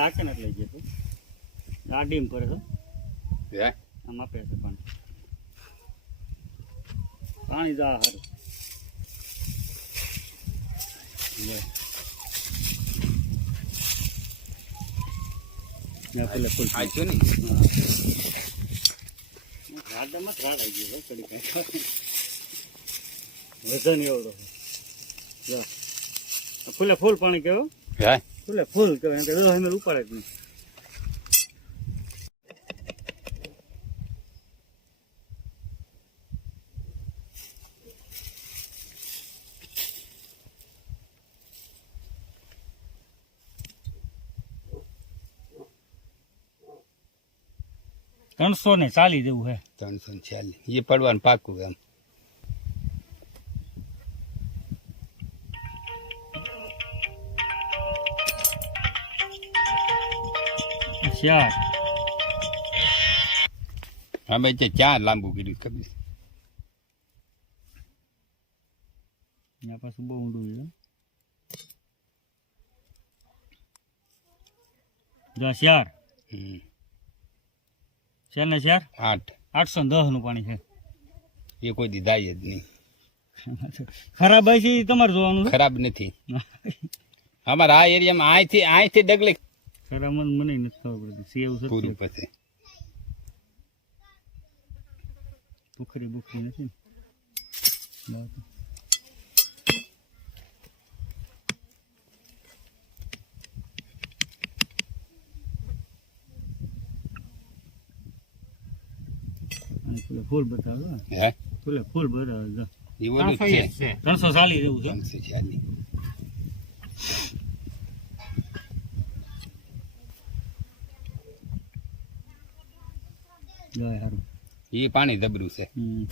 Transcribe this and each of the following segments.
રાખે ને એટલે જતો આ ડીમ પડે તો હે આમ આપે છે પાણી પાણી જા હારું પેલે ફૂલ આજો ને રાધામાં ત્રાસ આવી ગયો કડી કાંઈ વજન એવડો ફૂલે ફૂલ પાણી કેવો હે ફૂલે ફૂલ કહેવાય અમે ઉપાડે જ નહીં ત્રણસો ને ચાલી જેવું હે 340 એ પડવાનું પાકું એમ ચાર અમે તે ચાર લાંબુ કર્યું ખબર ત્યાં પાછું બહુ ઊંડું છે ચાર ચાર ને ચાર 810 નું પાણી છે એ કોઈ દી દાય જ નહીં ખરાબ હોય છે તમારે જોવાનું ખરાબ નથી અમારા આ એરિયામાં અહીંથી ડગલે ખરાબ મને નથી ખબર પડતી સેવ પૂરું પછી બુખરી નથી ને ફૂલ બતાવો હે ફૂલ બતાવો એ ઓલું છે 340 જેવું છે 340 હારું એ પાણી દબરું છે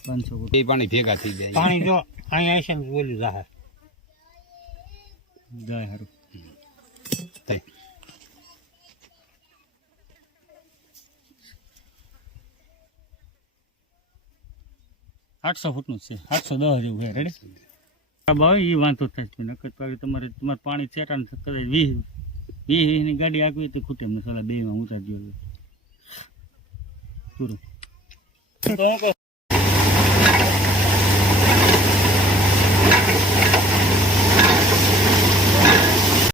500 એ પાણી ભેગા થઈ જાય પાણી જો અહીંયા છે ને બોલી જાય હારું 800 ફૂટનું છે 810 જેવું છે રેડી ભાઈ એ વાંધો થાય નકર તમારે પાણી ચેટાને કદાચ 20 ની ગાડી આગવી હોય તો ખૂટે એમને સલાહ 2 માં ઉતારજો પૂરું